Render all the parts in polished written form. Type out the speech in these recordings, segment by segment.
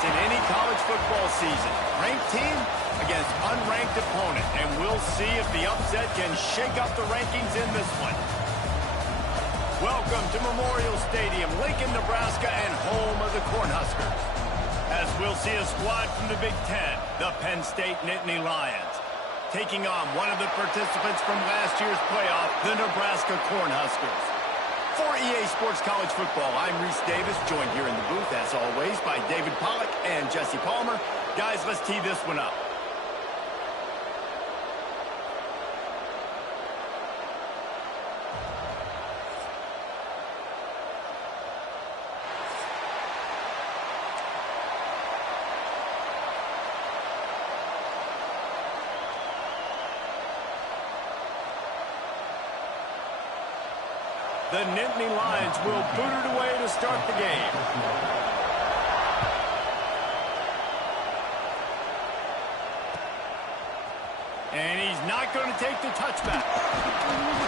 chance in any college football season. Ranked team against unranked opponent, and we'll see if the upset can shake up the rankings in this one. Welcome to Memorial Stadium, Lincoln, Nebraska, and home of the Cornhuskers. As we'll see a squad from the Big Ten, the Penn State Nittany Lions, taking on one of the participants from last year's playoff, the Nebraska Cornhuskers. For EA Sports College Football, I'm Reese Davis, joined here in the booth, as always, by David Pollack and Jesse Palmer. Guys, let's tee this one up. The Nittany Lions will boot it away to start the game. And he's not going to take the touchback.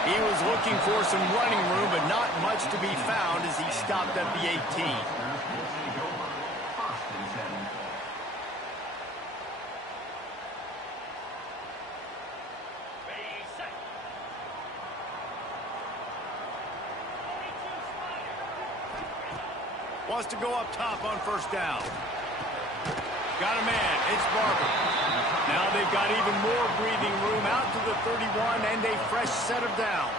He was looking for some running room, but not much to be found as he stopped at the 18. Wants to go up top on first down. Got a man. It's Barber. Now they've got even more breathing room out to the 31 and a fresh set of downs.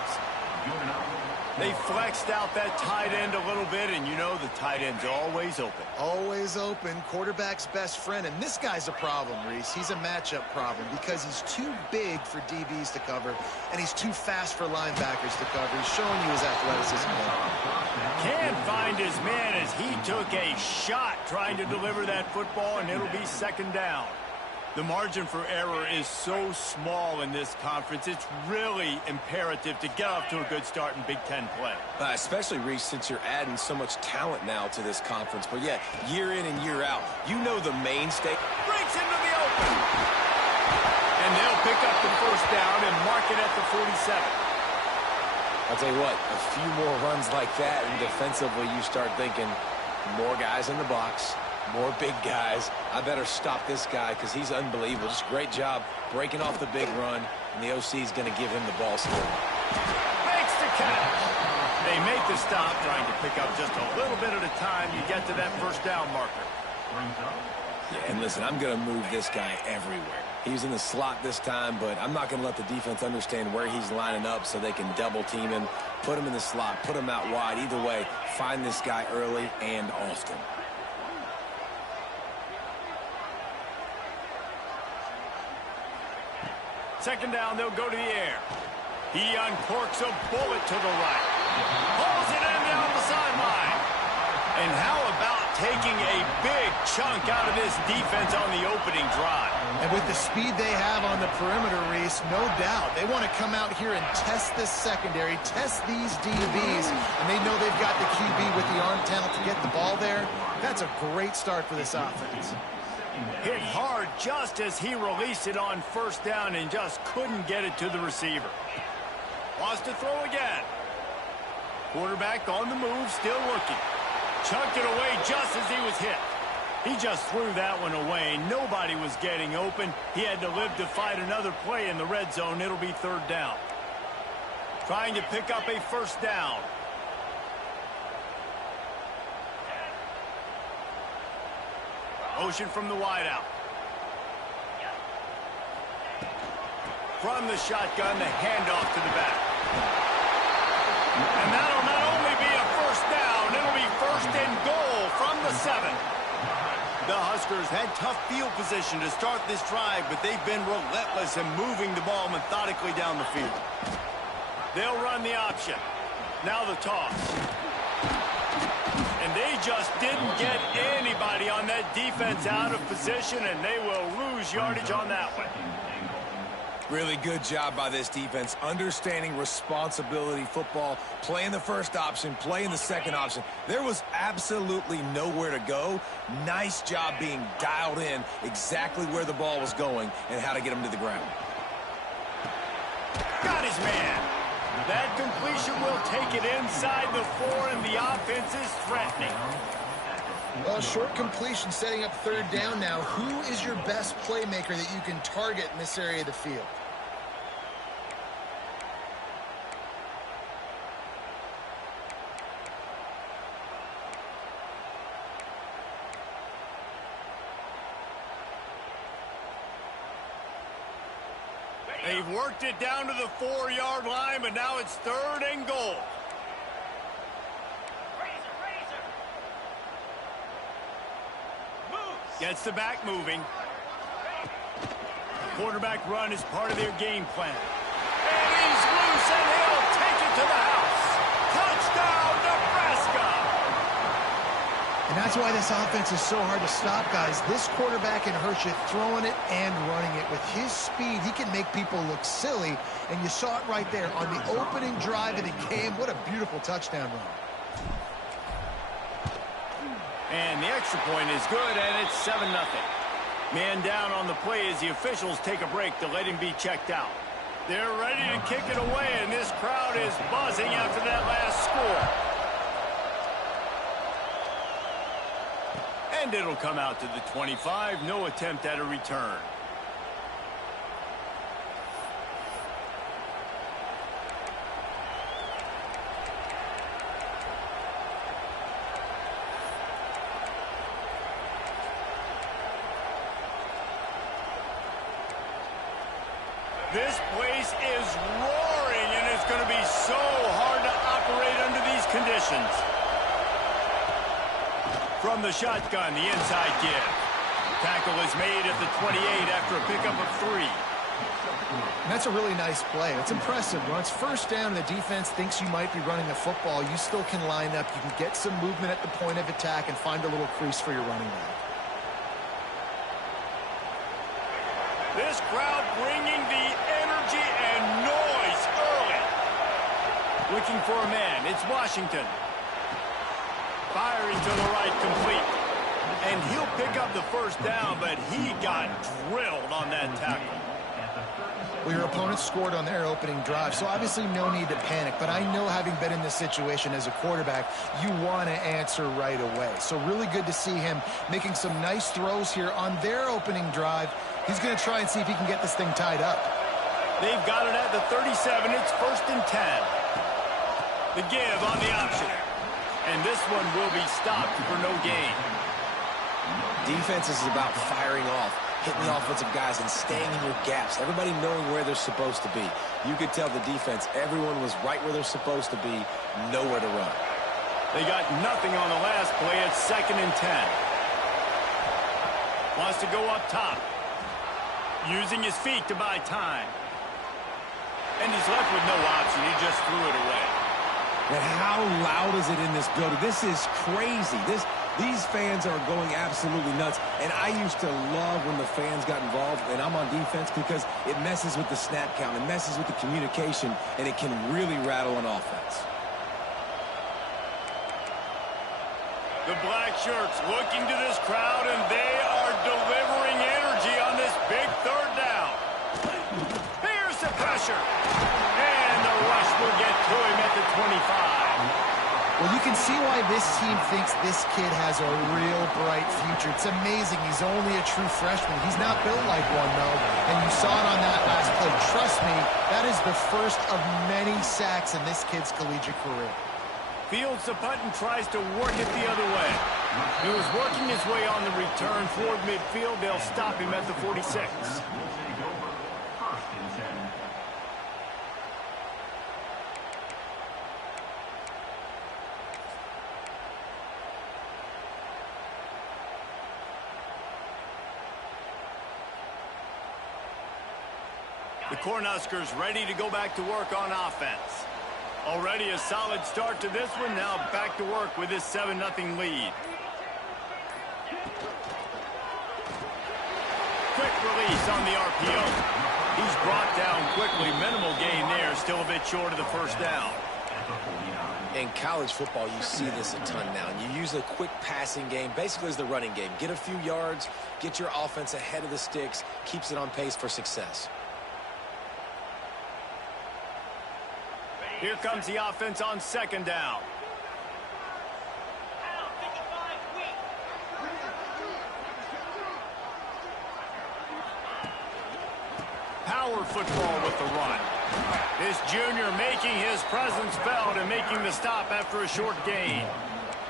They flexed out that tight end a little bit, and you know the tight end's always open. Always open. Quarterback's best friend. And this guy's a problem, Reese. He's a matchup problem because he's too big for DBs to cover, and he's too fast for linebackers to cover. He's showing you his athleticism. Can't find his man as he took a shot trying to deliver that football, and it'll be second down. The margin for error is so small in this conference. It's really imperative to get off to a good start in Big Ten play. Especially, Reese, since you're adding so much talent now to this conference. But, yeah, year in and year out, you know the mainstay. Breaks into the open. And they'll pick up the first down and mark it at the 47. I'll tell you what, a few more runs like that, and defensively you start thinking more guys in the box, more big guys. I better stop this guy because he's unbelievable. Just a great job breaking off the big run, and the OC is going to give him the ball still. Makes the catch. They make the stop, trying to pick up just a little bit at a time. You get to that first down marker. Yeah, and listen, I'm going to move this guy everywhere. He's in the slot this time, but I'm not going to let the defense understand where he's lining up so they can double team him, put him in the slot, put him out wide. Either way, find this guy early and often. Second down, they'll go to the air. He uncorks a bullet to the right. Pulls it in down the sideline. And how about taking a big chunk out of this defense on the opening drive? And with the speed they have on the perimeter, Reese, no doubt, they want to come out here and test this secondary, test these DBs, and they know they've got the QB with the arm talent to get the ball there. That's a great start for this offense. Hit hard just as he released it on first down and just couldn't get it to the receiver. Wants to throw again. Quarterback on the move, still looking. Chucked it away just as he was hit. He just threw that one away. Nobody was getting open. He had to live to fight another play in the red zone. It'll be third down. Trying to pick up a first down. Motion from the wideout. From the shotgun, the handoff to the back. And that'll not only be a first down, it'll be first and goal from the 7. The Huskers had tough field position to start this drive, but they've been relentless in moving the ball methodically down the field. They'll run the option. Now the toss. And they just didn't get anybody on that defense out of position, and they will lose yardage on that one. Really good job by this defense, understanding responsibility football, playing the first option, playing the second option. There was absolutely nowhere to go. Nice job being dialed in exactly where the ball was going and how to get him to the ground. Got his man. That completion will take it inside the 4, and the offense is threatening. Well, short completion setting up third down now. Who is your best playmaker that you can target in this area of the field? They've worked it down to the 4-yard line, but now it's 3rd and goal. Gets the back moving. Quarterback run is part of their game plan. And he's loose, and he'll take it to the house. Touchdown, Nebraska! And that's why this offense is so hard to stop, guys. This quarterback can hurt you throwing it and running it. With his speed, he can make people look silly, and you saw it right there on the opening drive of the game. What a beautiful touchdown run. And the extra point is good, and it's 7-0. Man down on the play as the officials take a break to let him be checked out. They're ready to kick it away, and this crowd is buzzing after that last score. And it'll come out to the 25. No attempt at a return. This place is roaring, and it's going to be so hard to operate under these conditions. From the shotgun, the inside give. Tackle is made at the 28 after a pickup of 3. And that's a really nice play. It's impressive. When it's first down and the defense thinks you might be running the football, you still can line up. You can get some movement at the point of attack and find a little crease for your running back. This crowd bringing the energy and noise early. Looking for a man. It's Washington. Firing to the right, complete. And he'll pick up the first down, but he got drilled on that tackle. Well, your opponent scored on their opening drive, so obviously no need to panic. But I know, having been in this situation as a quarterback, you want to answer right away. So really good to see him making some nice throws here on their opening drive. He's going to try and see if he can get this thing tied up. They've got it at the 37. It's 1st and 10. The give on the option. And this one will be stopped for no gain. Defense is about firing off, hitting the offensive guys, and staying in your gaps. Everybody knowing where they're supposed to be. You could tell the defense, everyone was right where they're supposed to be, nowhere to run. They got nothing on the last play. It's 2nd and 10. Wants to go up top. Using his feet to buy time. And he's left with no option. He just threw it away. And how loud is it in this building? This is crazy. These fans are going absolutely nuts. And I used to love when the fans got involved, and I'm on defense, because it messes with the snap count. It messes with the communication, and it can really rattle an offense. The black shirts looking to this crowd, and they are delivering energy on this big 3rd down. Here's the pressure. And the rush will get to him at the 25. Well, you can see why this team thinks this kid has a real bright future. It's amazing. He's only a true freshman. He's not built like one, though. And you saw it on that last play. Trust me, that is the first of many sacks in this kid's collegiate career. Fields the punt and tries to work it the other way. He was working his way on the return toward midfield. They'll stop him at the 46. The Cornhuskers ready to go back to work on offense. Already a solid start to this one. Now back to work with this 7-0 lead. Quick release on the RPO. He's brought down quickly. Minimal gain there. Still a bit short of the first down. In college football, you see this a ton now. And you use a quick passing game, basically as the running game. Get a few yards, get your offense ahead of the sticks, keeps it on pace for success. Here comes the offense on 2nd down. power football with the run. This junior making his presence felt and making the stop after a short gain.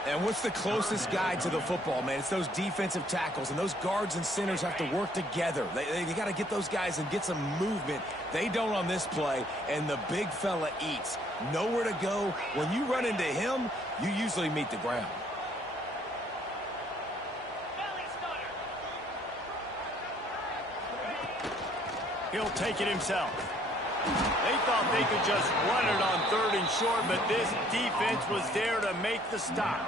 And what's the closest guy to the football, man? It's those defensive tackles, and those guards and centers have to work together. They got to get those guys and get some movement. They don't on this play, and the big fella eats. Nowhere to go. When you run into him, you usually meet the ground. He'll take it himself. They thought they could just run it on 3rd and short, but this defense was there to make the stop.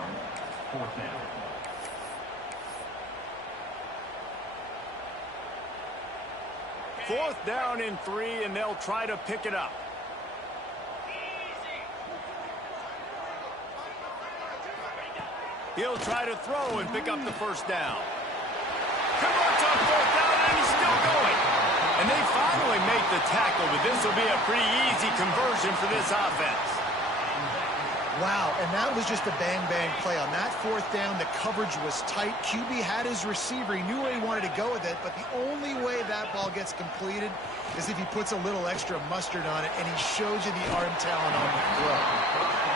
Fourth down and 3, and they'll try to pick it up. He'll try to throw and pick up the first down. Converts on 4th down, and he's still going. And they finally make the tackle, but this will be a pretty easy conversion for this offense. Wow, and that was just a bang-bang play. On that 4th down, the coverage was tight. QB had his receiver. He knew where he wanted to go with it, but the only way that ball gets completed is if he puts a little extra mustard on it, and he shows you the arm talent on the throw.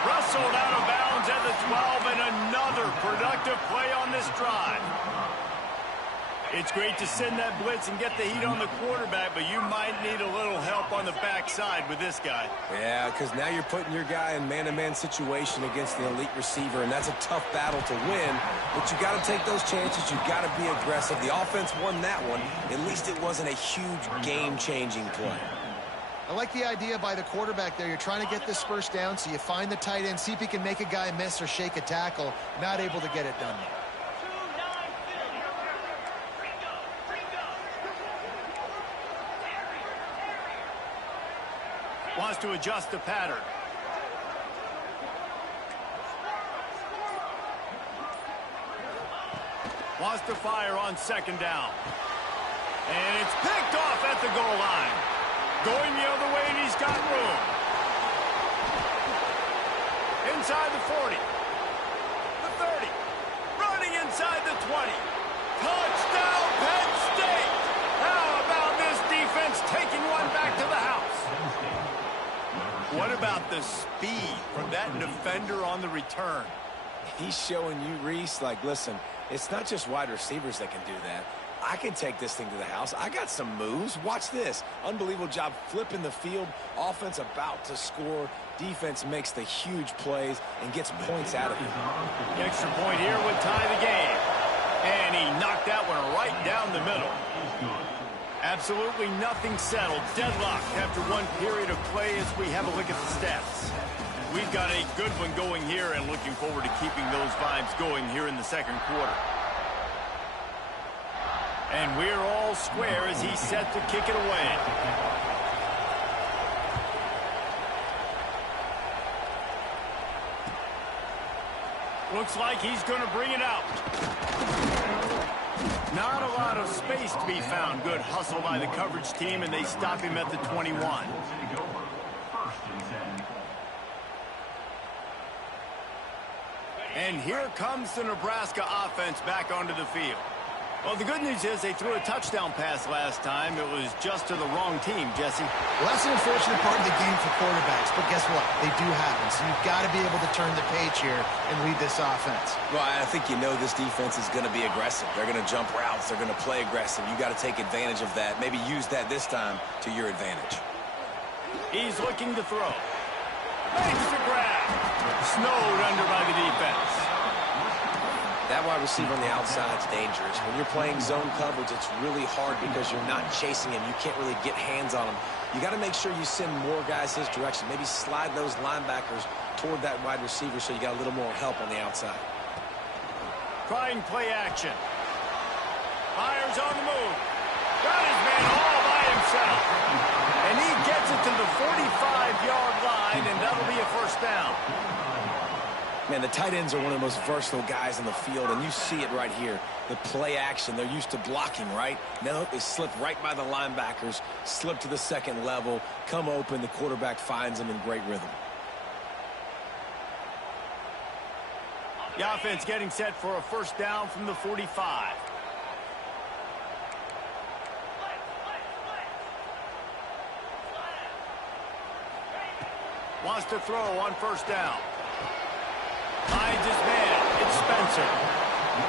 Wrestled out of bounds at the 12, and another productive play on this drive. It's great to send that blitz and get the heat on the quarterback, but you might need a little help on the backside with this guy. Yeah, because now you're putting your guy in man-to-man situation against the elite receiver, and that's a tough battle to win, but you got to take those chances. You got to be aggressive. The offense won that one. At least it wasn't a huge game-changing play. I like the idea by the quarterback there. You're trying to get this first down, so you find the tight end, see if he can make a guy miss or shake a tackle. Not able to get it done yet. Wants to adjust the pattern. Wants to fire on 2nd down. And it's picked off at the goal line. Going the other way, and he's got room. Inside the 40. The 30. Running inside the 20. Touchdown, Penn State! How about this defense taking one back to the house? What about the speed from that defender on the return? He's showing you, Reese, like, listen, it's not just wide receivers that can do that. I can take this thing to the house. I got some moves. Watch this. Unbelievable job flipping the field. Offense about to score. Defense makes the huge plays and gets points out of it. The extra point here would tie the game. And he knocked that one right down the middle. Absolutely nothing settled. Deadlocked after one period of play as we have a look at the stats. We've got a good one going here and looking forward to keeping those vibes going here in the 2nd quarter. And we're all square as he's set to kick it away. Looks like he's going to bring it out. Not a lot of space to be found. Good hustle by the coverage team, and they stop him at the 21. And here comes the Nebraska offense back onto the field. Well, the good news is they threw a touchdown pass last time. It was just to the wrong team, Jesse. Well, that's an unfortunate part of the game for quarterbacks, but guess what? They do happen, so you've got to be able to turn the page here and lead this offense. Well, I think you know this defense is going to be aggressive. They're going to jump routes. They're going to play aggressive. You got to take advantage of that. Maybe use that this time to your advantage. He's looking to throw. Makes the grab. Snowed under by the defense. That wide receiver on the outside is dangerous. When you're playing zone coverage, it's really hard because you're not chasing him. You can't really get hands on him. You got to make sure you send more guys his direction. Maybe slide those linebackers toward that wide receiver so you got a little more help on the outside. Trying play action. Fires on the move. Got his man all by himself. And he gets it to the 45-yard line, and that'll be a first down. Man, the tight ends are one of the most versatile guys in the field, and you see it right here. The play action, they're used to blocking, right? Now they slip right by the linebackers, slip to the 2nd level, come open, the quarterback finds them in great rhythm. The offense getting set for a first down from the 45. Wants to throw on first down. Finds his man. It's Spencer.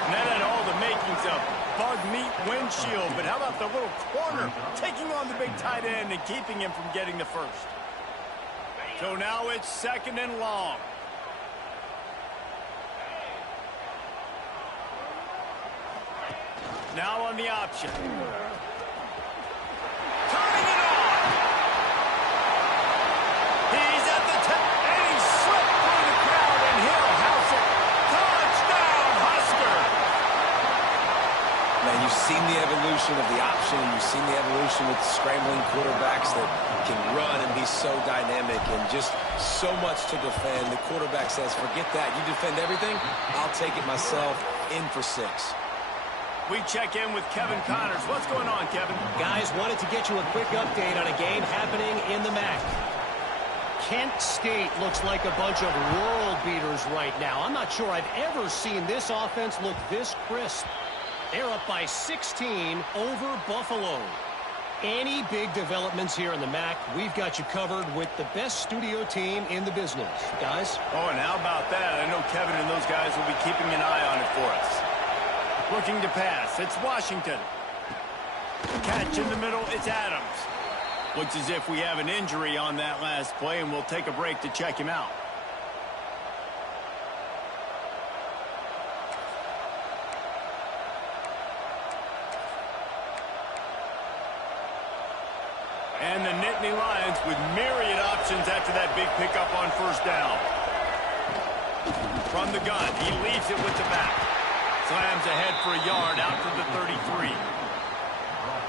And that had all the makings of bug meat windshield. But how about the little corner taking on the big tight end and keeping him from getting the first? So now it's 2nd and long. Now on the option. Turning it on. He's at the top, and he slipped through the crowd, and he'll house it. Touchdown, Husker! Now, you've seen the evolution of the option. You've seen the evolution with scrambling quarterbacks that can run and be so dynamic and just so much to defend. The quarterback says, forget that. You defend everything, I'll take it myself. In for 6. We check in with Kevin Connors. What's going on, Kevin? Guys, wanted to get you a quick update on a game happening in the MAC. Kent State looks like a bunch of world beaters right now. I'm not sure I've ever seen this offense look this crisp. They're up by 16 over Buffalo. Any big developments here in the MAC, we've got you covered with the best studio team in the business. Guys? Oh, and how about that? I know Kevin and those guys will be keeping an eye on it for us. Looking to pass. It's Washington. Catch in the middle. It's Adams. Looks as if we have an injury on that last play, and we'll take a break to check him out. And the Nittany Lions with myriad options after that big pickup on first down. From the gun, he leaves it with the back. Slams ahead for a yard out to the 33.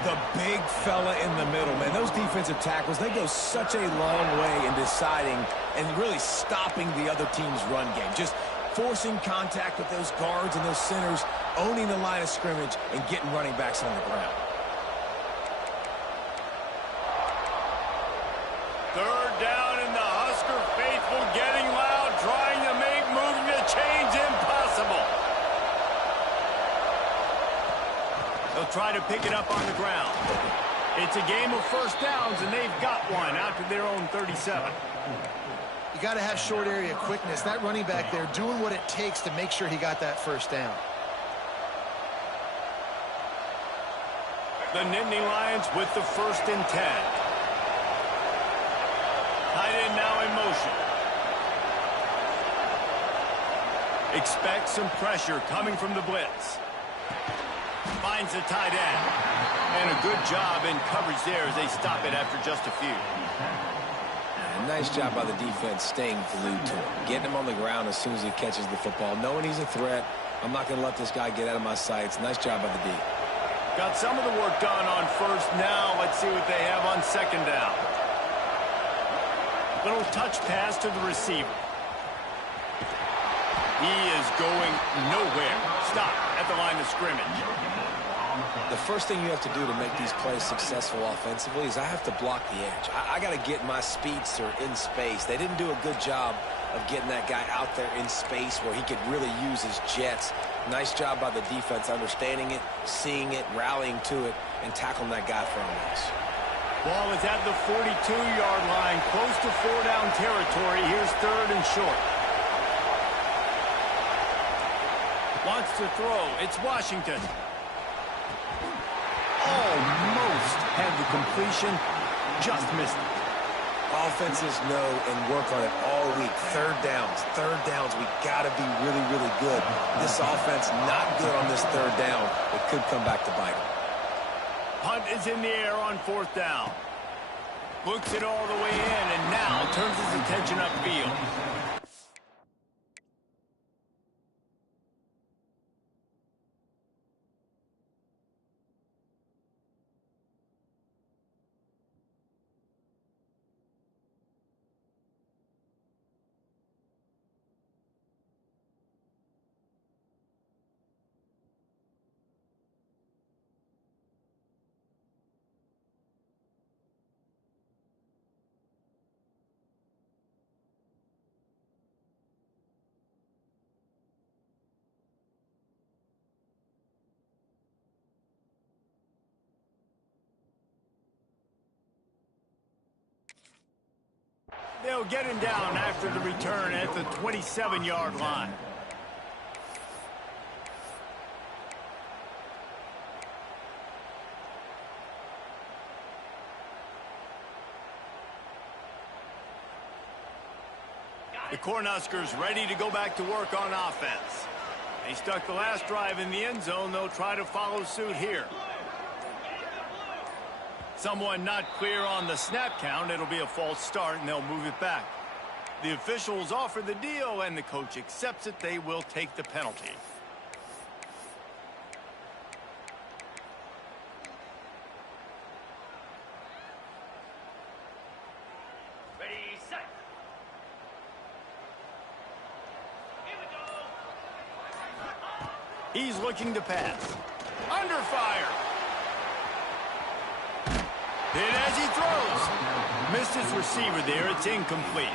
The big fella in the middle, man. Those defensive tackles, they go such a long way in deciding and really stopping the other team's run game. Just forcing contact with those guards and those centers, owning the line of scrimmage, and getting running backs on the ground. 3rd down, and the Husker faithful getting loud, trying to make moving the chains impossible. They'll try to pick it up on the ground. It's a game of first downs, and they've got one out to their own 37. You got to have short area quickness. That running back there doing what it takes to make sure he got that first down. The Nittany Lions with the 1st and 10. Tight end now in motion. Expect some pressure coming from the blitz. Finds the tight end. And a good job in coverage there as they stop it after just a few. Nice job by the defense staying glued to him. Getting him on the ground as soon as he catches the football. Knowing he's a threat. I'm not going to let this guy get out of my sights. Nice job by the D. Got some of the work done on first. Now let's see what they have on 2nd down. Little touch pass to the receiver. He is going nowhere. Stop at the line of scrimmage. The first thing you have to do to make these plays successful offensively is I have to block the edge. I got to get my speedster in space. They didn't do a good job of getting that guy out there in space where he could really use his jets. Nice job by the defense understanding it, seeing it, rallying to it, and tackling that guy for a loss. Ball is at the 42-yard line, close to 4-down territory. Here's 3rd and short. Wants to throw. It's Washington. Almost had the completion. Just missed it. Offenses know and work on it all week. 3rd downs. We got to be really, really good. This offense not good on this 3rd down. It could come back to bite them. Punt is in the air on 4th down. Looks it all the way in and now turns his attention upfield. they'll get him down after the return at the 27-yard line. The Cornhuskers ready to go back to work on offense. They stuck the last drive in the end zone. They'll try to follow suit here. Someone not clear on the snap count. It'll be a false start, and they'll move it back. The officials offer the deal, and the coach accepts it. They will take the penalty. He's looking to pass. Under fire. Hit as he throws. Missed his receiver there. It's incomplete.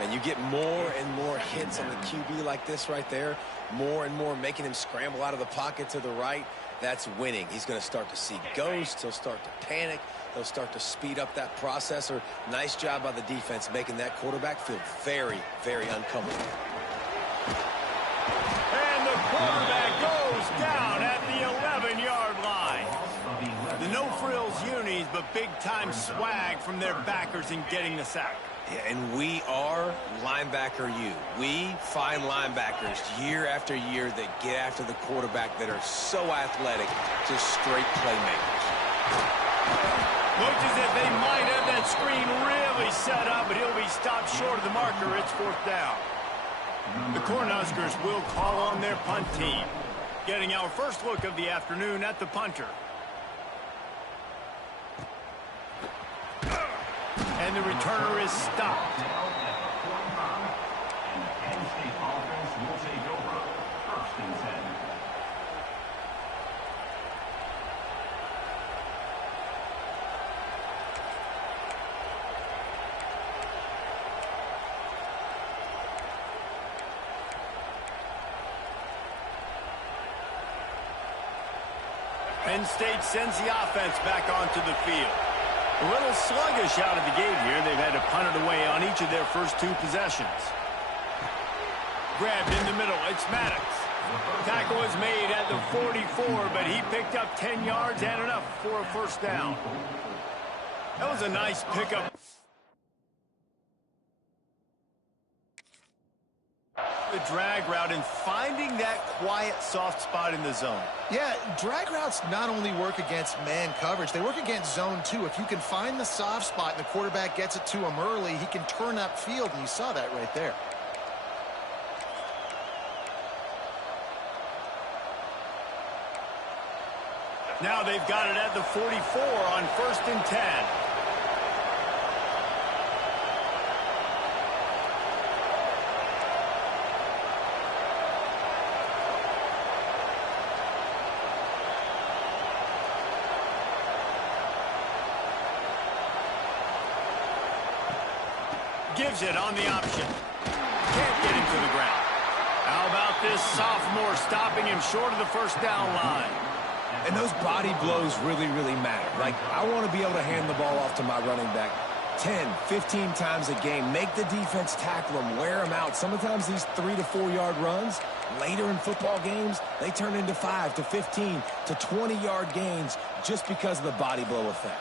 And you get more and more hits on the QB like this right there. More and more making him scramble out of the pocket to the right. That's winning. He's going to start to see ghosts. He'll start to panic. He'll start to speed up that processor. Nice job by the defense making that quarterback feel very, very uncomfortable. And the quarterback goes down at the 11-yard line. The no-frills unis, but big-time swag from their backers in getting the sack. Yeah, and we are linebacker U. We find linebackers year after year that get after the quarterback that are so athletic, just straight playmakers. Looked as if they might have that screen really set up, but he'll be stopped short of the marker. It's fourth down. The Cornhuskers will call on their punt team. Getting our first look of the afternoon at the punter. And the returner is stopped. And the Penn State offense will take over. 1st and 10. Penn State sends the offense back onto the field. A little sluggish out of the gate here. They've had to punt it away on each of their first 2 possessions. Grabbed in the middle. It's Maddox. Tackle was made at the 44, but he picked up 10 yards and enough for a first down. That was a nice pickup. The drag route and finding that quiet, soft spot in the zone. Yeah, drag routes not only work against man coverage, they work against zone too. If you can find the soft spot and the quarterback gets it to him early, he can turn upfield, and you saw that right there. Now they've got it at the 44 on 1st and 10. Gives it on the option. Can't get him to the ground. How about this sophomore stopping him short of the first down line? And those body blows really, really matter. Like, I want to be able to hand the ball off to my running back 10, 15 times a game. Make the defense tackle him, wear him out. Sometimes these 3 to 4 yard runs, later in football games, they turn into 5 to 15 to 20-yard gains just because of the body blow effect.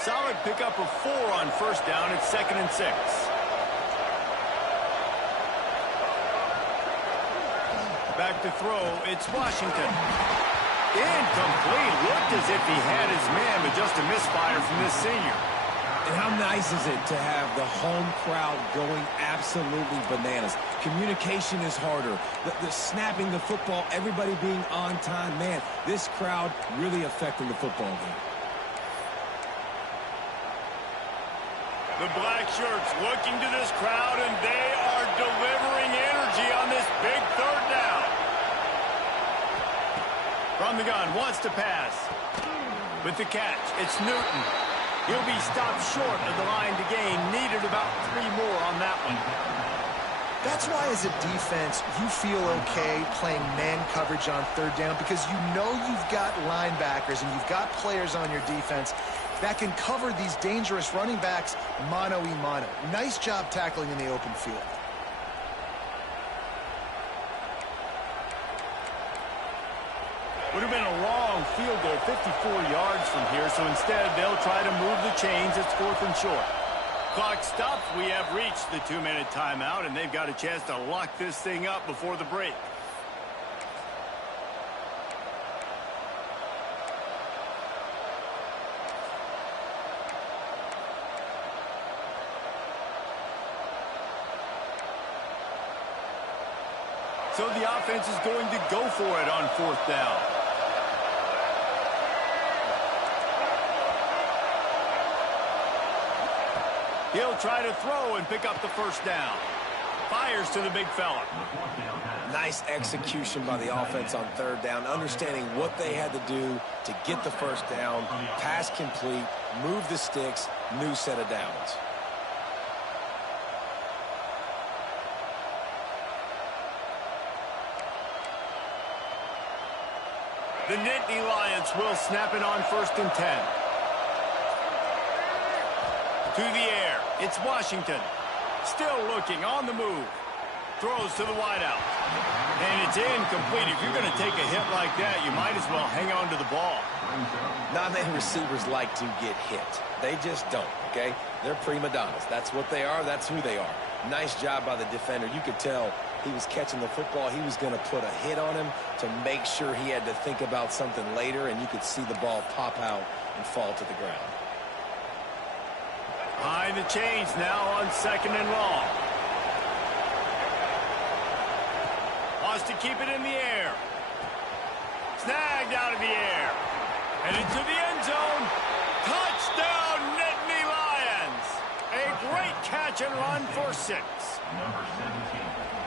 Solid pickup of 4 on first down. It's 2nd and 6. Back to throw. It's Washington. Incomplete. Looked as if he had his man, but just a misfire from this senior. And how nice is it to have the home crowd going absolutely bananas? Communication is harder. The snapping the football, everybody being on time. Man, this crowd really affecting the football game. The black shirts looking to this crowd, and they are delivering energy on this big 3rd down. From the gun, wants to pass. With the catch, it's Newton. He'll be stopped short of the line to gain. Needed about 3 more on that one. That's why, as a defense, you feel okay playing man coverage on 3rd down, because you know you've got linebackers and you've got players on your defense that can cover these dangerous running backs mano-a-mano. Nice job tackling in the open field. Would have been a long field goal, 54 yards from here, so instead they'll try to move the chains. It's 4th and short. Clock stops. We have reached the 2-minute timeout, and they've got a chance to lock this thing up before the break. So the offense is going to go for it on 4th down. He'll try to throw and pick up the 1st down. Fires to the big fella. Nice execution by the offense on 3rd down, understanding what they had to do to get the 1st down, pass complete, move the sticks, new set of downs. The Nittany Lions will snap it on 1st and 10. To the air. It's Washington. Still looking on the move. Throws to the wideout. And it's incomplete. If you're going to take a hit like that, you might as well hang on to the ball. Not many receivers like to get hit. They just don't, okay? They're prima donnas. That's what they are. That's who they are. Nice job by the defender. You could tell he was catching the football. He was going to put a hit on him to make sure he had to think about something later, and you could see the ball pop out and fall to the ground. Behind the chains now on 2nd and long. Wants to keep it in the air. Snagged out of the air. And into the end zone. Touchdown, Nittany Lions. A great catch and run for 6. Number 17.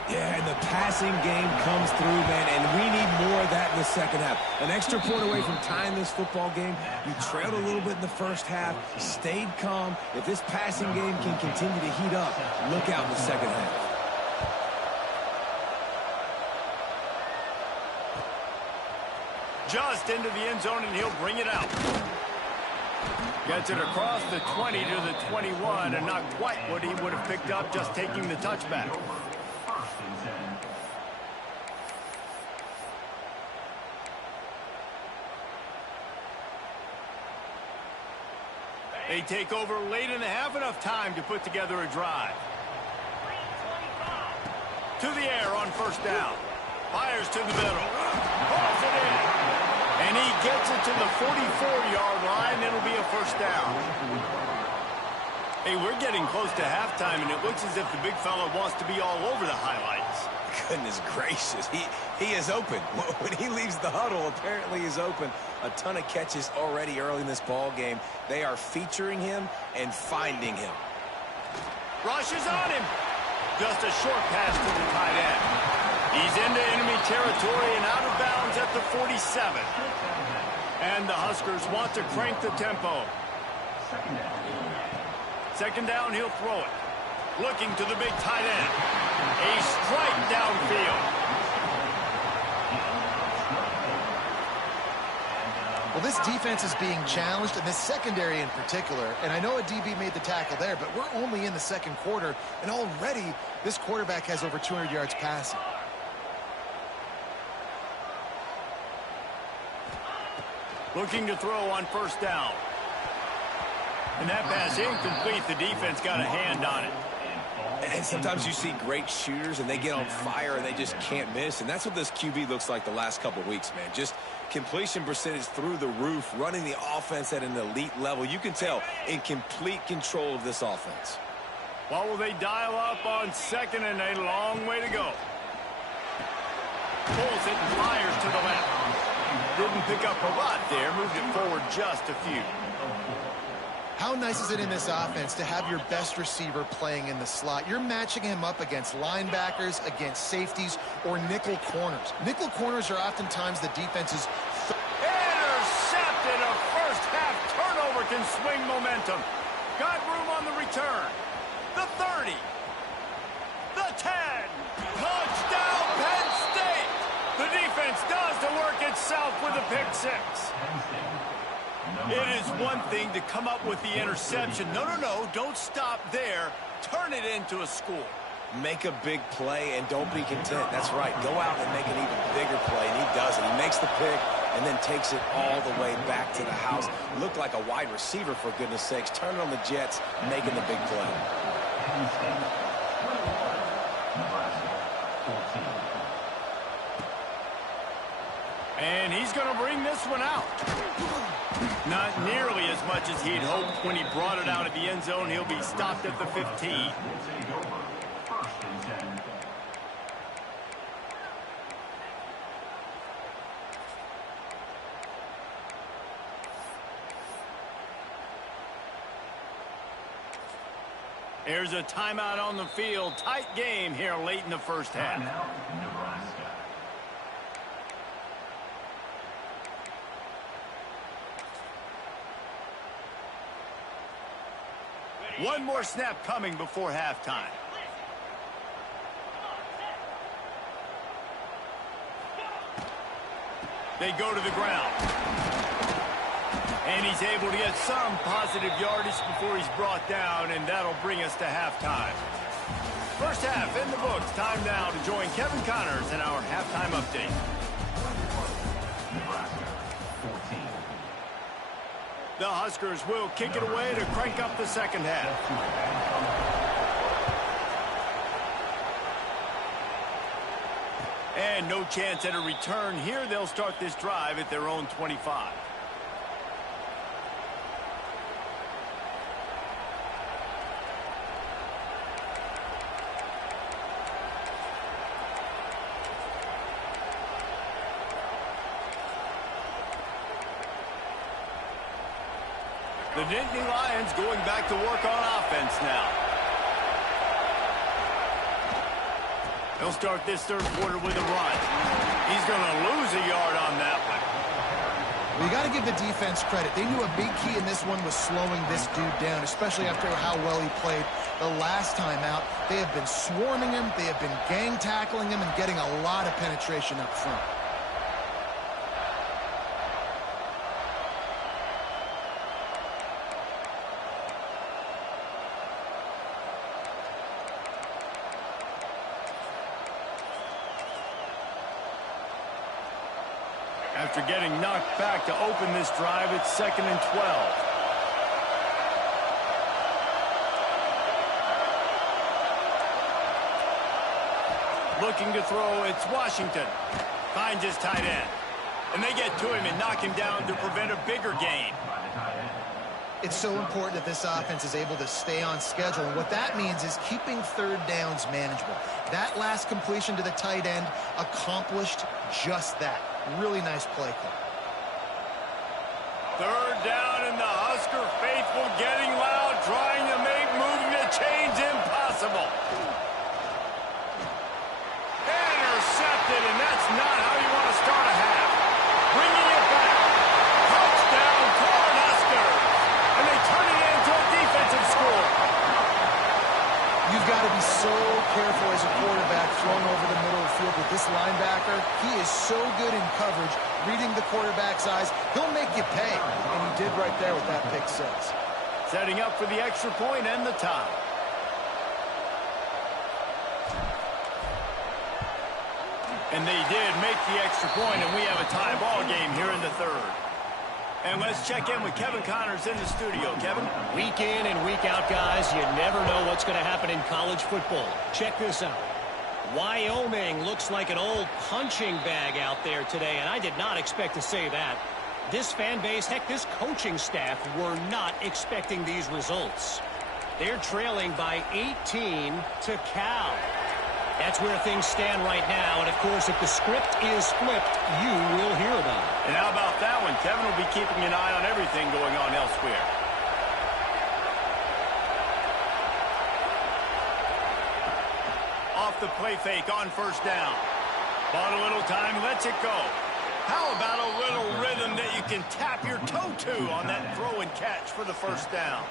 Yeah, and the passing game comes through, man, and we need more of that in the 2nd half. An extra point away from tying this football game. You trailed a little bit in the 1st half, stayed calm. If this passing game can continue to heat up, look out in the 2nd half. Just into the end zone, and he'll bring it out. Gets it across the 20 to the 21, and not quite what he would have picked up just taking the touchback. They take over late in the half, enough time to put together a drive. To the air on 1st down. Fires to the middle. Pulls it in. And he gets it to the 44-yard line. It'll be a 1st down. Hey, we're getting close to halftime, and it looks as if the big fella wants to be all over the highlights. Goodness gracious, he is open. When he leaves the huddle, apparently he's open. A ton of catches already early in this ball game. They are featuring him and finding him. Rushes on him. Just a short pass to the tight end. He's into enemy territory and out of bounds at the 47. And the Huskers want to crank the tempo. 2nd down, he'll throw it. Looking to the big tight end. A strike downfield. Well, this defense is being challenged, and this secondary in particular. And I know a DB made the tackle there, but we're only in the 2nd quarter, and already this quarterback has over 200 yards passing. Looking to throw on 1st down. And that pass incomplete. The defense got a hand on it. And sometimes you see great shooters, and they get on fire, and they just can't miss. And that's what this QB looks like the last couple of weeks, man. Just completion percentage through the roof, running the offense at an elite level. You can tell in complete control of this offense. What will they dial up on 2nd and a long way to go? Pulls it and fires to the left. Didn't pick up a lot there. Moved it forward just a few. How nice is it in this offense to have your best receiver playing in the slot? You're matching him up against linebackers, against safeties, or nickel corners. Nickel corners are oftentimes the defense's... Intercepted. A 1st half turnover can swing momentum. Got room on the return. The 30. The 10. Touchdown, Penn State. The defense does the work itself with a pick 6. It is one thing to come up with the interception. No, don't stop there. Turn it into a score. Make a big play and don't be content. That's right. Go out and make an even bigger play, and he does it. He makes the pick and then takes it all the way back to the house. Looked like a wide receiver, for goodness sakes. Turn it on the Jets, making the big play. Penn State, 21, Nebraska, 14. And he's going to bring this one out. Not nearly as much as he'd hoped when he brought it out of the end zone. He'll be stopped at the 15. We'll take over. First and 10. There's a timeout on the field. Tight game here late in the first half. Now, Nebraska. One more snap coming before halftime. They go to the ground. And he's able to get some positive yardage before he's brought down, and that'll bring us to halftime. First half in the books. Time now to join Kevin Connors in our halftime update. Nebraska, 14. The Huskers will kick it away to crank up the second half. And no chance at a return here. They'll start this drive at their own 25. The Nittany Lions going back to work on offense now. They'll start this third quarter with a run. He's going to lose a yard on that one. Well, you got to give the defense credit. They knew a big key in this one was slowing this dude down, especially after how well he played the last time out. They have been swarming him. They have been gang tackling him and getting a lot of penetration up front. After getting knocked back to open this drive, it's 2nd and 12. Looking to throw, it's Washington. Finds his tight end. And they get to him and knock him down to prevent a bigger gain. It's so important that this offense is able to stay on schedule, and what that means is keeping third downs manageable. That last completion to the tight end accomplished just that. Really nice play call. Third down, and the Husker faithful getting loud, trying to make moving the chains impossible. Intercepted, and that's not how you want to start a half. Bringing it back. Touchdown, Corn Huskers. And they turn it into a defensive score. You've got to be so careful as a quarterback throwing over the middle of the field with this linebacker. He is so good in coverage, reading the quarterback's eyes. He'll make you pay, and he did right there with that pick six. Setting up for the extra point and the tie. And they did make the extra point, and we have a tie ball game here in the third. And let's check in with Kevin Connors in the studio. Kevin? Week in and week out, guys, you never know what's going to happen in college football. Check this out. Wyoming looks like an old punching bag out there today, and I did not expect to say that. This fan base, heck, this coaching staff were not expecting these results. They're trailing by 18 to Cal. That's where things stand right now, and of course, if the script is flipped, you will hear about it. And how about that one? Kevin will be keeping an eye on everything going on elsewhere. Off the play fake on first down. Bought a little time, lets it go. How about a little rhythm that you can tap your toe to on that throw and catch for the first down?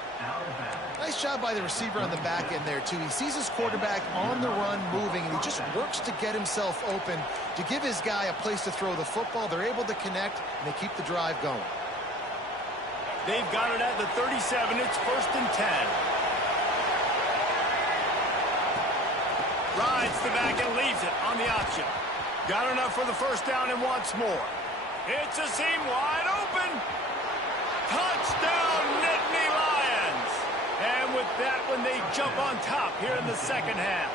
Nice job by the receiver on the back end there, too. He sees his quarterback on the run moving, and he just works to get himself open to give his guy a place to throw the football. They're able to connect, and they keep the drive going. They've got it at the 37. It's 1st and 10. Rides the back and leaves it on the option. Got enough for the first down and wants more. It's a seam wide open. Touchdown, Nittany Lions. And with that one, they jump on top here in the second half.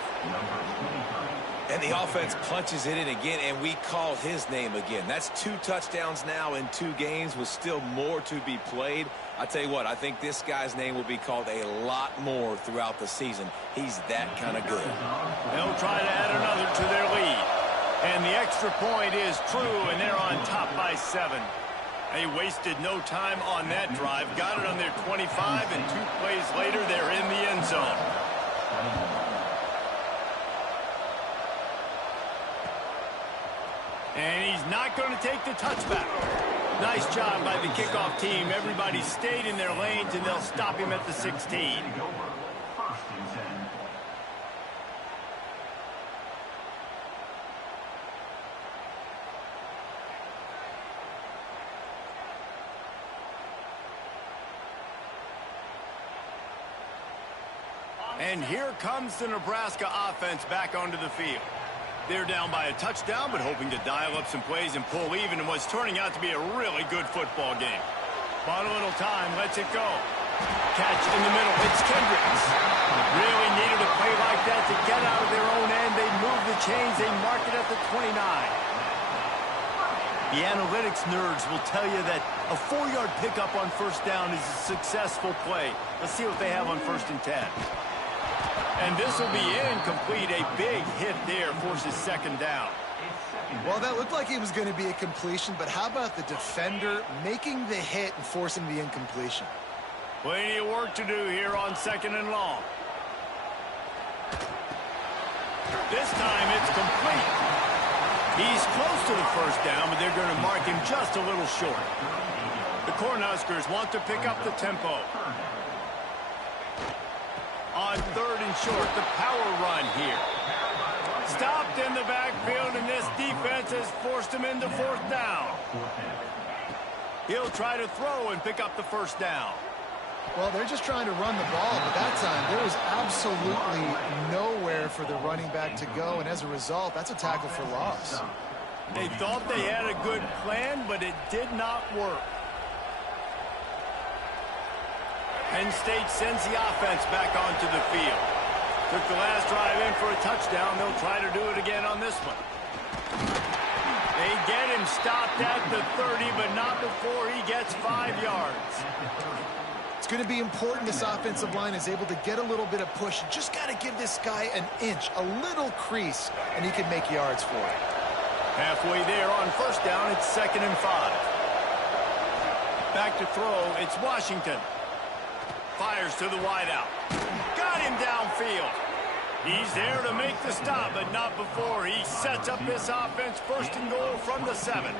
And the offense punches it in again, and we call his name again. That's 2 touchdowns now in 2 games with still more to be played. I tell you what, I think this guy's name will be called a lot more throughout the season. He's that kind of good. They'll try to add another to their lead. And the extra point is true, and they're on top by 7. They wasted no time on that drive. Got it on their 25, and 2 plays later, they're in the end zone. And he's not going to take the touchback. Nice job by the kickoff team. Everybody stayed in their lanes, and they'll stop him at the 16. And here comes the Nebraska offense back onto the field. They're down by a touchdown, but hoping to dial up some plays and pull even in what's turning out to be a really good football game. Bought a little time, lets it go. Catch in the middle, it's Kendricks. Really needed a play like that to get out of their own end. They move the chains, they mark it at the 29. The analytics nerds will tell you that a 4-yard pickup on first down is a successful play. Let's see what they have on 1st and 10. And this will be incomplete. A big hit there forces 2nd down. Well, that looked like it was going to be a completion, but how about the defender making the hit and forcing the incompletion? Plenty of work to do here on 2nd and long. This time it's complete. He's close to the first down, but they're going to mark him just a little short. The Cornhuskers want to pick up the tempo. On 3rd and short, the power run here. Stopped in the backfield, and this defense has forced him into 4th down. He'll try to throw and pick up the first down. Well, they're just trying to run the ball, but that time there was absolutely nowhere for the running back to go, and as a result, that's a tackle for loss. They thought they had a good plan, but it did not work. Penn State sends the offense back onto the field. Took the last drive in for a touchdown. They'll try to do it again on this one. They get him stopped at the 30, but not before he gets 5 yards. It's going to be important this offensive line is able to get a little bit of push. You just got to give this guy an inch, a little crease, and he can make yards for it. Halfway there on first down, it's 2nd and 5. Back to throw, it's Washington. Fires to the wideout. Got him downfield. He's there to make the stop, but not before he sets up this offense 1st and goal from the 7.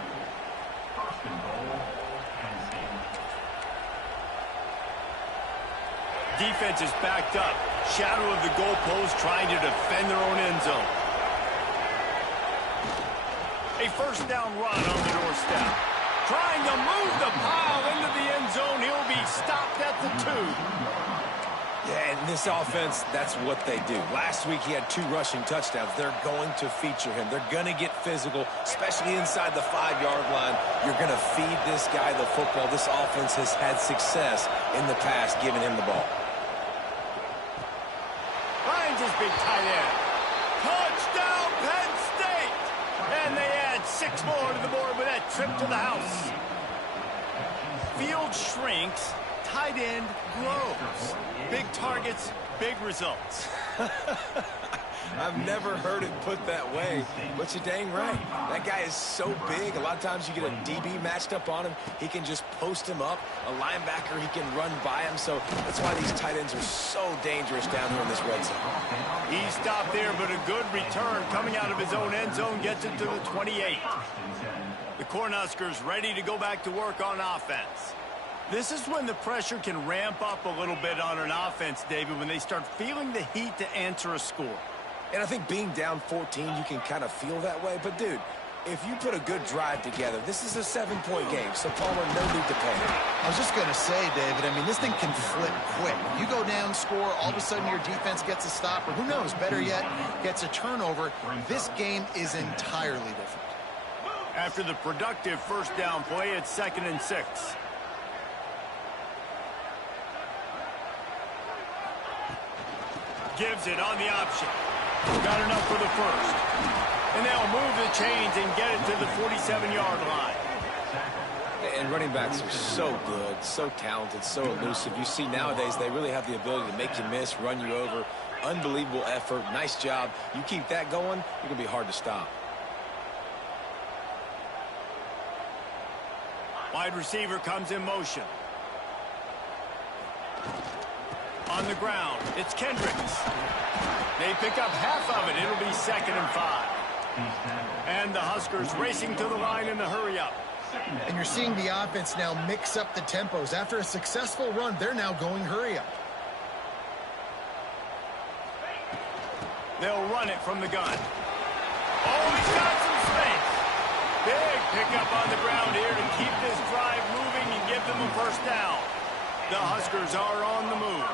Defense is backed up. Shadow of the goalpost trying to defend their own end zone. A first down run on the doorstep. Trying to move the pile into the end zone. He'll be stopped at the 2. Yeah, and this offense, that's what they do. Last week he had 2 rushing touchdowns. They're going to feature him. They're going to get physical, especially inside the 5-yard line. You're going to feed this guy the football. This offense has had success in the past giving him the ball. Finds his big tight end. Touchdown, Penn State! And they add 6 more to the board with that trip to the house. Field shrinks, tight end grows. Big targets, big results. I've never heard it put that way, but you're dang right. That guy is so big. A lot of times you get a DB matched up on him. He can just post him up. A linebacker, he can run by him. So that's why these tight ends are so dangerous down here in this red zone. He stopped there, but a good return coming out of his own end zone gets it to the 28. The Cornhuskers ready to go back to work on offense. This is when the pressure can ramp up a little bit on an offense, David, when they start feeling the heat to answer a score. And I think being down 14, you can kind of feel that way. But, dude, if you put a good drive together, this is a 7-point game, so Palmer, no need to panic. I was just going to say, David, I mean, this thing can flip quick. You go down, score, all of a sudden your defense gets a stop, or who knows, better yet, gets a turnover. This game is entirely different. After the productive first down play, it's 2nd and 6. Gives it on the option. Got enough for the first. And they'll move the chains and get it to the 47-yard line. And running backs are so good, so talented, so elusive. You see nowadays they really have the ability to make you miss, run you over. Unbelievable effort. Nice job. You keep that going, you're going to be hard to stop. Wide receiver comes in motion. On the ground, it's Kendricks. They pick up half of it. It'll be 2nd and 5. And the Huskers racing to the line in the hurry-up. And you're seeing the offense now mix up the tempos. After a successful run, they're now going hurry-up. They'll run it from the gun. Oh, he's got some space. Big pickup on the ground here to keep this drive moving and give them a first down. The Huskers are on the move.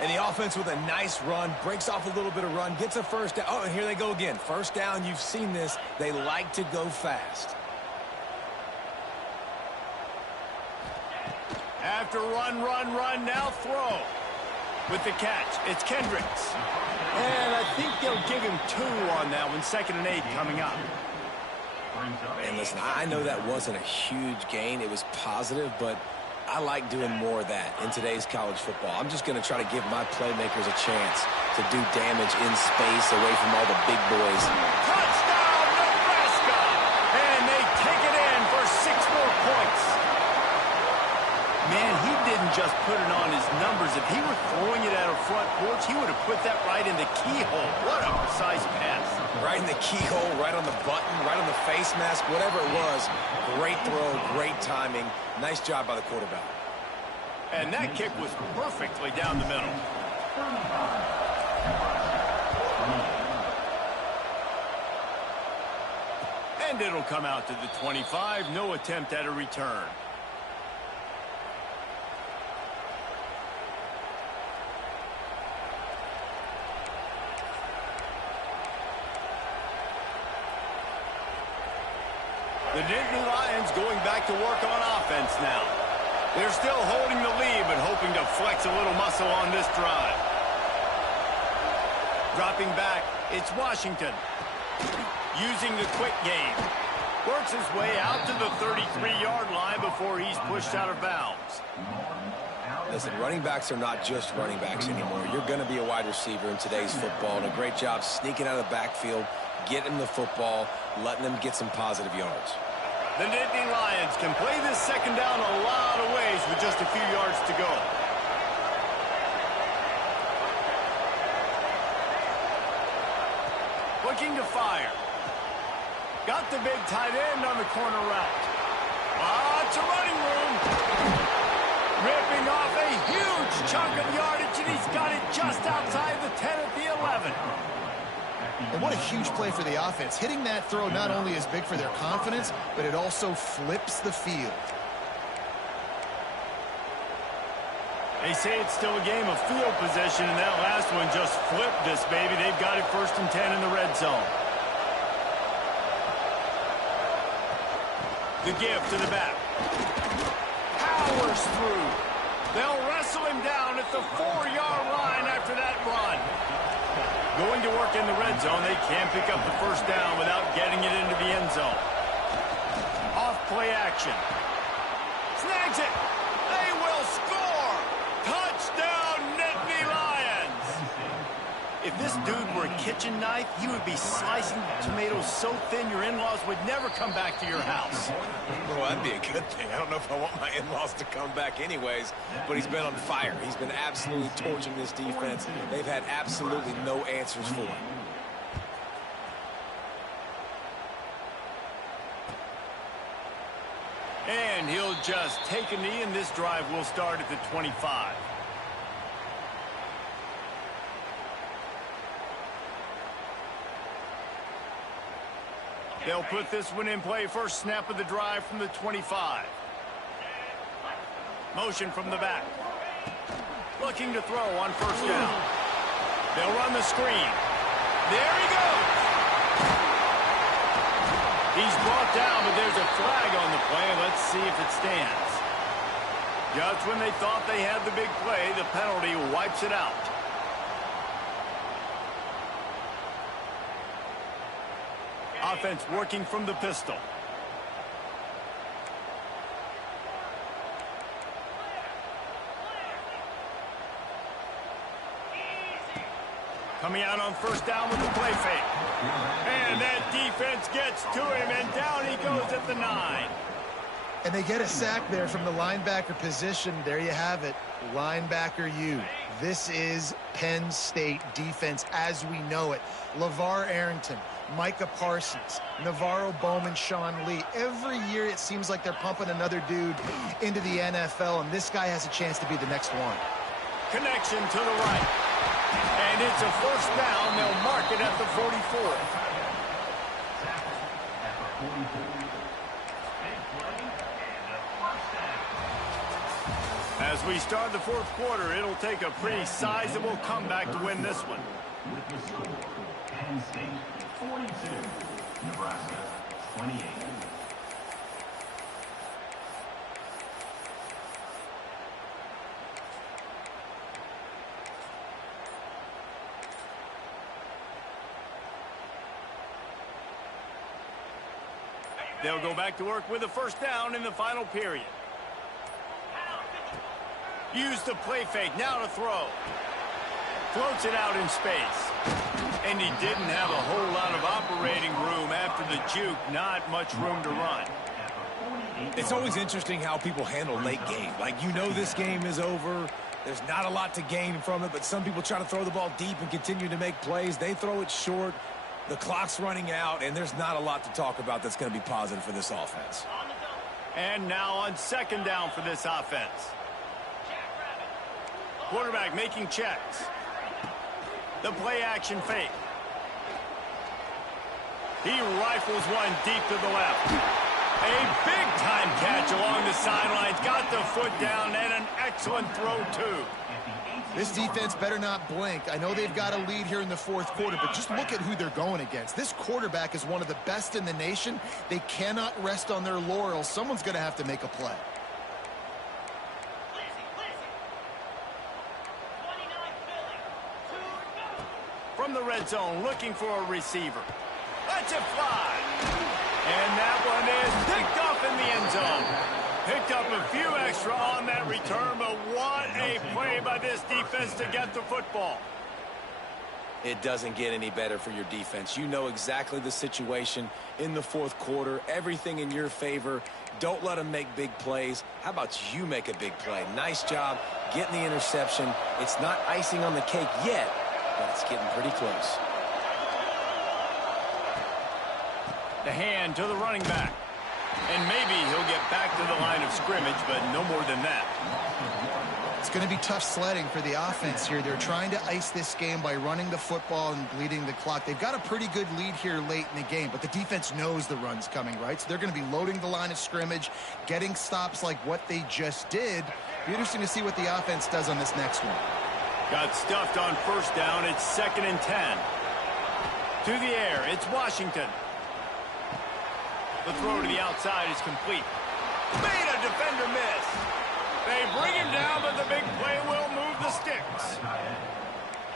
And the offense with a nice run, breaks off a little bit of run, gets a first down. Oh, and here they go again. First down, you've seen this. They like to go fast. After run, now throw. With the catch, it's Kendricks. And I think they'll give him 2 on that one. 2nd and 8 coming up. And listen, I know that wasn't a huge gain. It was positive, but I like doing more of that in today's college football. I'm just going to try to give my playmakers a chance to do damage in space away from all the big boys. Touchdown, Nebraska! And they take it in for 6 more points. Man, he didn't just put it on his numbers. If he were throwing it at a front porch, he would have put that right in the keyhole. What a precise pass. Right in the keyhole, right on the button, right on the face mask, whatever it was. Great throw, great timing. Nice job by the quarterback. And that kick was perfectly down the middle. And it'll come out to the 25. No attempt at a return. The Nittany Lions going back to work on offense now. They're still holding the lead, but hoping to flex a little muscle on this drive. Dropping back, it's Washington. Using the quick game. Works his way out to the 33-yard line before he's pushed out of bounds. Listen, running backs are not just running backs anymore. You're going to be a wide receiver in today's football, and a great job sneaking out of the backfield, getting the football, letting them get some positive yards. The Nittany Lions can play this 2nd down a lot of ways with just a few yards to go. Looking to fire. Got the big tight end on the corner route. Lots of running room. Ripping off a huge chunk of yardage, and he's got it just outside the 10 at the 11. And what a huge play for the offense. Hitting that throw not only is big for their confidence, but it also flips the field. They say it's still a game of field possession, and that last one just flipped this baby. They've got it 1st and 10 in the red zone. The give to the back. Powers through. They'll wrestle him down at the 4-yard line after that run. Going to work in the red zone, they can't pick up the first down without getting it into the end zone. Off play action. Snags it. They will score. Touchdown, Nittany Lions. If this dude were a kitchen knife, he would be slicing tomatoes so thin your in-laws would never come back to your house. Well, that'd be a good thing. I don't know if I want my in-laws to come back anyways, but he's been on fire. He's been absolutely torching this defense. They've had absolutely no answers for him. And he'll just take a knee, and this drive will start at the 25. They'll put this one in play. First snap of the drive from the 25. Motion from the back. Looking to throw on first down. They'll run the screen. There he goes. He's brought down, but there's a flag on the play. Let's see if it stands. Just when they thought they had the big play, the penalty wipes it out. Offense working from the pistol. Coming out on first down with the play fake. And that defense gets to him, and down he goes at the 9. And they get a sack there from the linebacker position. There you have it, linebacker U. This is Penn State defense as we know it. LeVar Arrington, Micah Parsons, Navarro Bowman, Sean Lee. Every year it seems like they're pumping another dude into the NFL, and this guy has a chance to be the next one. Connection to the right. And it's a first down. They'll mark it at the 44. As we start the fourth quarter, it'll take a pretty sizable comeback to win this one. With the score, Penn State 42, Nebraska 28. They'll go back to work with a first down in the final period. Use the play fake, now to throw. Floats it out in space. And he didn't have a whole lot of operating room after the juke. Not much room to run. It's always interesting how people handle late game. Like, you know this game is over. There's not a lot to gain from it, but some people try to throw the ball deep and continue to make plays. They throw it short. The clock's running out, and there's not a lot to talk about that's going to be positive for this offense. And now on second down for this offense. Quarterback making checks. The play action fake. He rifles one deep to the left. A big-time catch along the sidelines. Got the foot down, and an excellent throw, too. This defense better not blink. I know they've got a lead here in the fourth quarter, but just look at who they're going against. This quarterback is one of the best in the nation. They cannot rest on their laurels. Someone's going to have to make a play. From the red zone, looking for a receiver. Let's it fly. And that one is picked up in the end zone. Picked up a few extra on that return, but what a play by this defense to get the football. It doesn't get any better for your defense. You know exactly the situation in the fourth quarter. Everything in your favor. Don't let them make big plays. How about you make a big play? Nice job getting the interception. It's not icing on the cake yet, but it's getting pretty close. The hand to the running back. And maybe he'll get back to the line of scrimmage, but no more than that. It's going to be tough sledding for the offense here. They're trying to ice this game by running the football and bleeding the clock. They've got a pretty good lead here late in the game, but the defense knows the run's coming, right? So they're going to be loading the line of scrimmage, getting stops like what they just did. Be interesting to see what the offense does on this next one. Got stuffed on first down. It's 2nd and 10. To the air, it's Washington. The throw to the outside is complete. Made a defender miss. They bring him down, but the big play will move the sticks.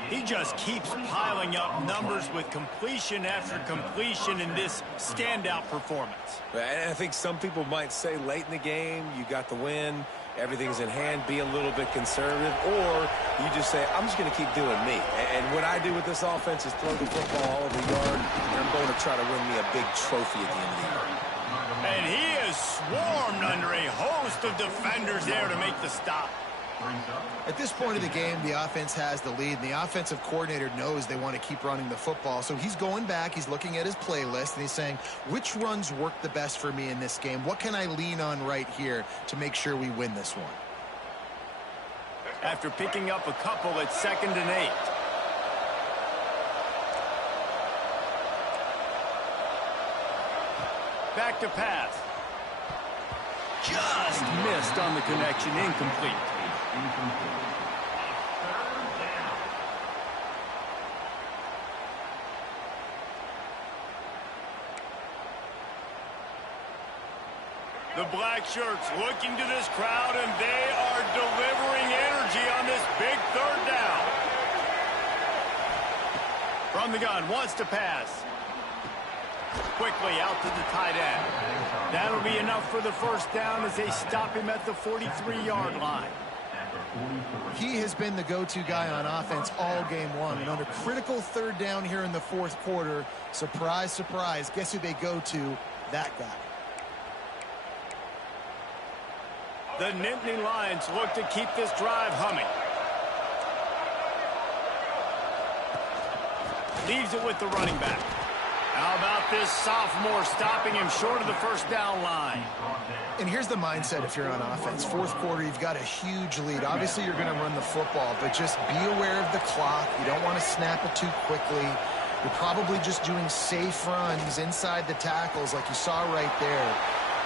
He just keeps piling up numbers with completion after completion in this standout performance. And I think some people might say late in the game, you got the win, everything's in hand, be a little bit conservative, or you just say, I'm just going to keep doing me. And what I do with this offense is throw the football all over the yard, and I'm going to try to win me a big trophy at the end of the year. And he is swarmed under a host of defenders there to make the stop. At this point of the game, the offense has the lead, and the offensive coordinator knows they want to keep running the football. So he's going back, he's looking at his playlist, and he's saying, which runs work the best for me in this game? What can I lean on right here to make sure we win this one? After picking up a couple, it's 2nd and 8. Back to pass. Just missed on the connection. Incomplete. The black shirts looking to this crowd, and they are delivering energy on this big third down. From the gun, wants to pass. Quickly out to the tight end. That'll be enough for the first down as they stop him at the 43-yard line. He has been the go-to guy on offense all game long. And on a critical third down here in the fourth quarter, surprise, surprise, guess who they go to? That guy. The Nittany Lions look to keep this drive humming. Leaves it with the running back. How about this sophomore stopping him short of the first down line? And here's the mindset if you're on offense. Fourth quarter, you've got a huge lead. Obviously, you're going to run the football, but just be aware of the clock. You don't want to snap it too quickly. You're probably just doing safe runs inside the tackles like you saw right there.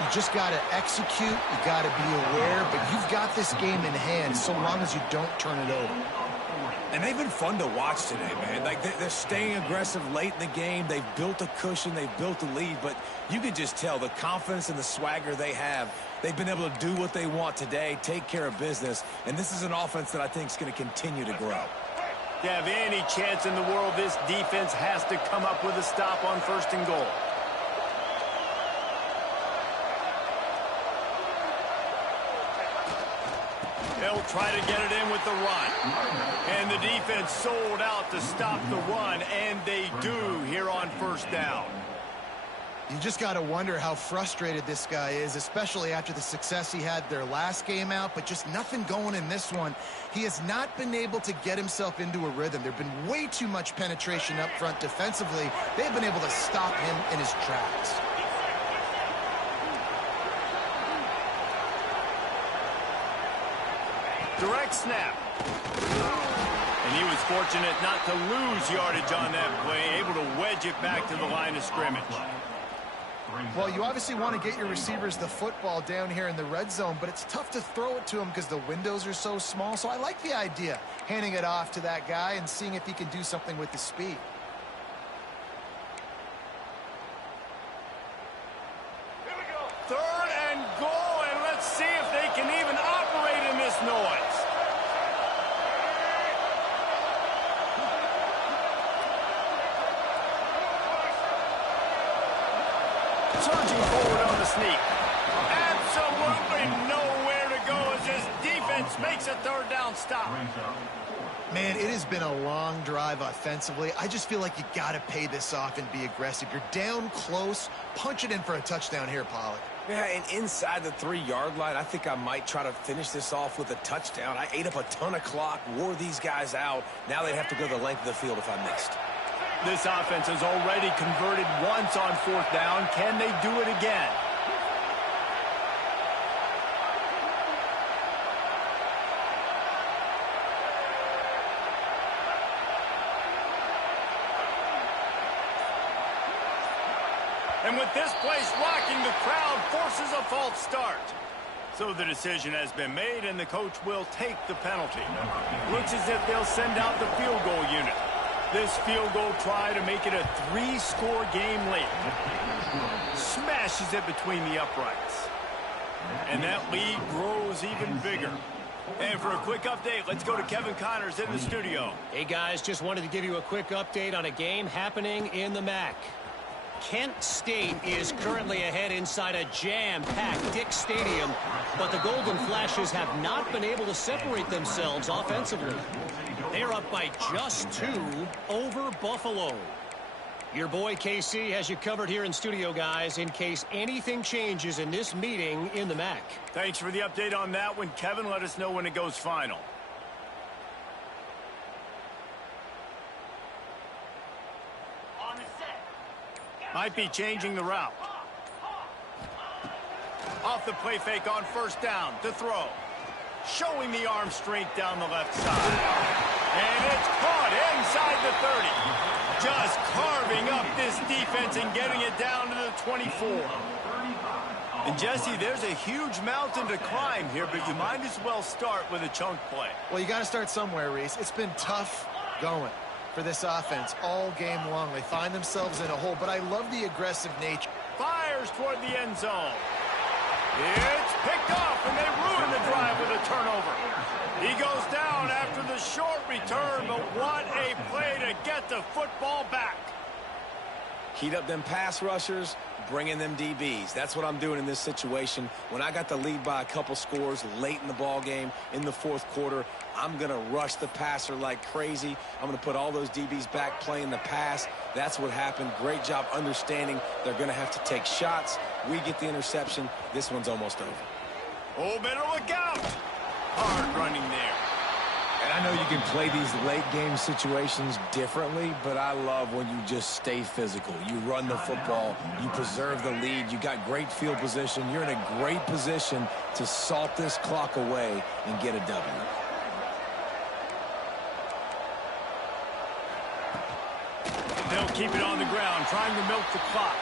You just got to execute. You got to be aware, but you've got this game in hand so long as you don't turn it over. And they've been fun to watch today, man. Like, they're staying aggressive late in the game. They've built a cushion. They've built a lead. But you can just tell the confidence and the swagger they have. They've been able to do what they want today, take care of business. And this is an offense that I think is going to continue to grow. To have any chance in the world, this defense has to come up with a stop on first and goal. They'll try to get it in with the run. And the defense sold out to stop the run, and they do here on first down. You just got to wonder how frustrated this guy is, especially after the success he had their last game out, but just nothing going in this one. He has not been able to get himself into a rhythm. There's been way too much penetration up front defensively. They've been able to stop him in his tracks. Direct snap. And he was fortunate not to lose yardage on that play, able to wedge it back to the line of scrimmage. Well, you obviously want to get your receivers the football down here in the red zone, but it's tough to throw it to them because the windows are so small. So I like the idea, handing it off to that guy and seeing if he can do something with the speed. Third and goal, and let's see if they can even operate in this noise. Surging forward on the sneak. Absolutely nowhere to go as this defense makes a third down stop. Man, it has been a long drive offensively. I just feel like you got to pay this off and be aggressive. You're down close. Punch it in for a touchdown here, Pollock. Yeah, and inside the 3-yard line, I think I might try to finish this off with a touchdown. I ate up a ton of clock, wore these guys out. Now they'd have to go the length of the field if I missed. This offense has already converted once on fourth down. Can they do it again? And with this place rocking, the crowd forces a false start. So the decision has been made, and the coach will take the penalty. Looks as if they'll send out the field goal unit. This field goal try to make it a 3-score game late. Smashes it between the uprights. And that lead grows even bigger. And for a quick update, let's go to Kevin Connors in the studio. Hey, guys, just wanted to give you a quick update on a game happening in the MAC. Kent State is currently ahead inside a jam-packed Dick Stadium, but the Golden Flashes have not been able to separate themselves offensively. They're up by just 2 over Buffalo. Your boy KC has you covered here in studio, guys, in case anything changes in this meeting in the MAC. Thanks for the update on that one, Kevin. Let us know when it goes final. Might be changing the route. Off the play fake on first down to throw. Showing the arm strength down the left side. And it's caught inside the 30. Just carving up this defense and getting it down to the 24. And Jesse, there's a huge mountain to climb here, but you might as well start with a chunk play. Well, you got to start somewhere, Reese. It's been tough going for this offense all game long. They find themselves in a hole, but I love the aggressive nature. Fires toward the end zone. It's picked off, and they ruin the drive with a turnover. He goes down after the short return, but what a play to get the football back. Heat up them pass rushers, bring in them DBs. That's what I'm doing in this situation. When I got the lead by a couple scores late in the ball game in the fourth quarter, I'm going to rush the passer like crazy. I'm going to put all those DBs back playing the pass. That's what happened. Great job understanding they're going to have to take shots. We get the interception. This one's almost over. Oh, better look out. Hard running there. And I know you can play these late game situations differently, but I love when you just stay physical. You run the football, you preserve the lead, you got great field position, you're in a great position to salt this clock away and get a W. They'll keep it on the ground, trying to milk the clock.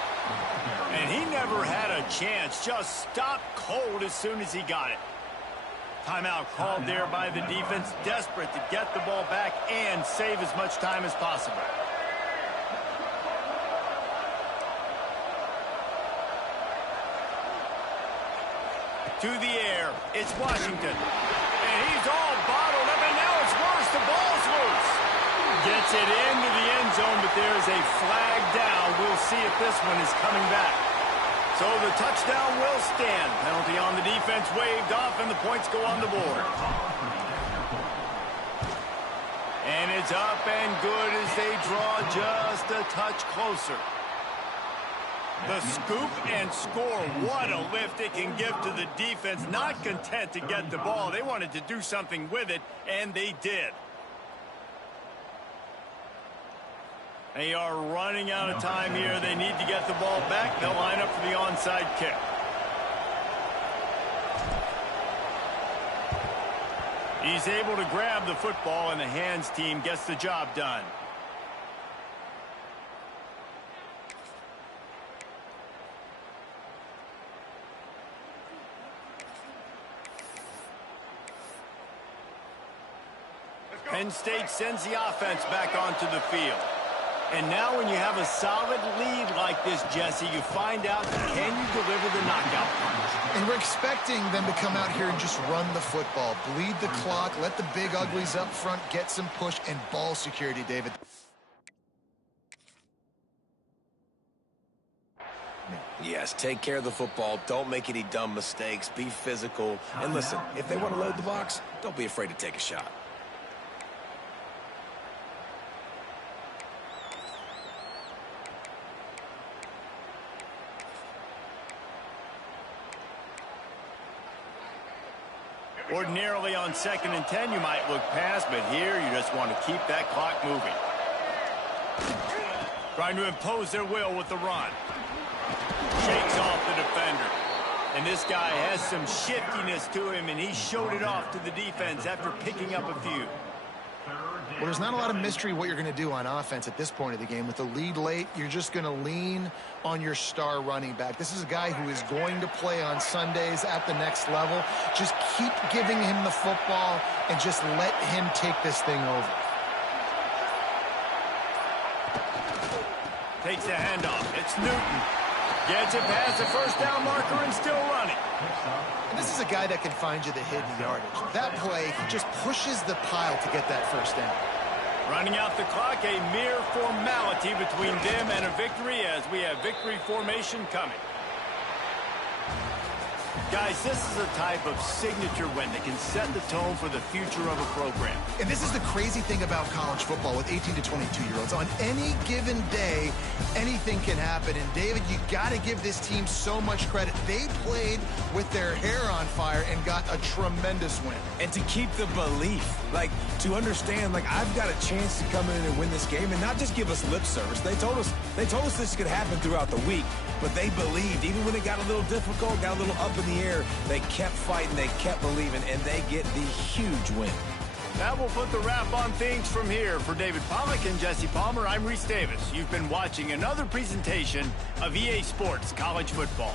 And he never had a chance, just stopped cold as soon as he got it. Timeout called there by the defense, desperate to get the ball back and save as much time as possible. To the air, it's Washington. And he's all bottled up, and now it's worse. The ball's loose. Gets it into the end zone, but there's a flag down. We'll see if this one is coming back. So the touchdown will stand. Penalty on the defense waved off, and the points go on the board. And it's up and good as they draw just a touch closer. The scoop and score. What a lift it can give to the defense. Not content to get the ball. They wanted to do something with it, and they did. They are running out of time here. They need to get the ball back. They'll line up for the onside kick. He's able to grab the football, and the hands team gets the job done. Penn State sends the offense back onto the field. And now when you have a solid lead like this, Jesse, you find out, can you deliver the knockout punch? And we're expecting them to come out here and just run the football, bleed the clock, let the big uglies up front get some push and ball security, David. Yes, take care of the football. Don't make any dumb mistakes. Be physical. And listen, if they want to load the box, don't be afraid to take a shot. Ordinarily on 2nd and 10, you might look past, but here you just want to keep that clock moving. Trying to impose their will with the run. Shakes off the defender. And this guy has some shiftiness to him, and he showed it off to the defense after picking up a few. Well, there's not a lot of mystery what you're going to do on offense at this point of the game. With the lead late, you're just going to lean on your star running back. This is a guy who is going to play on Sundays at the next level. Just keep giving him the football and just let him take this thing over. Takes the handoff. It's Newton. Gets it past the first down marker and still running. And this is a guy that can find you the hidden yardage. That play, he just pushes the pile to get that first down. Running out the clock, a mere formality between them and a victory as we have victory formation coming. Guys, this is a type of signature win that can set the tone for the future of a program. And this is the crazy thing about college football with 18 to 22-year-olds. On any given day, anything can happen. And, David, you got to give this team so much credit. They played with their hair on fire and got a tremendous win. And to keep the belief, like, to understand, like, I've got a chance to come in and win this game and not just give us lip service. They told us this could happen throughout the week, but they believed. Even when it got a little difficult, got a little up in the air, they kept fighting, they kept believing, and they get the huge win. That will put the wrap on things from here. For David Pollack and Jesse Palmer, I'm Reese Davis. You've been watching another presentation of EA Sports College Football.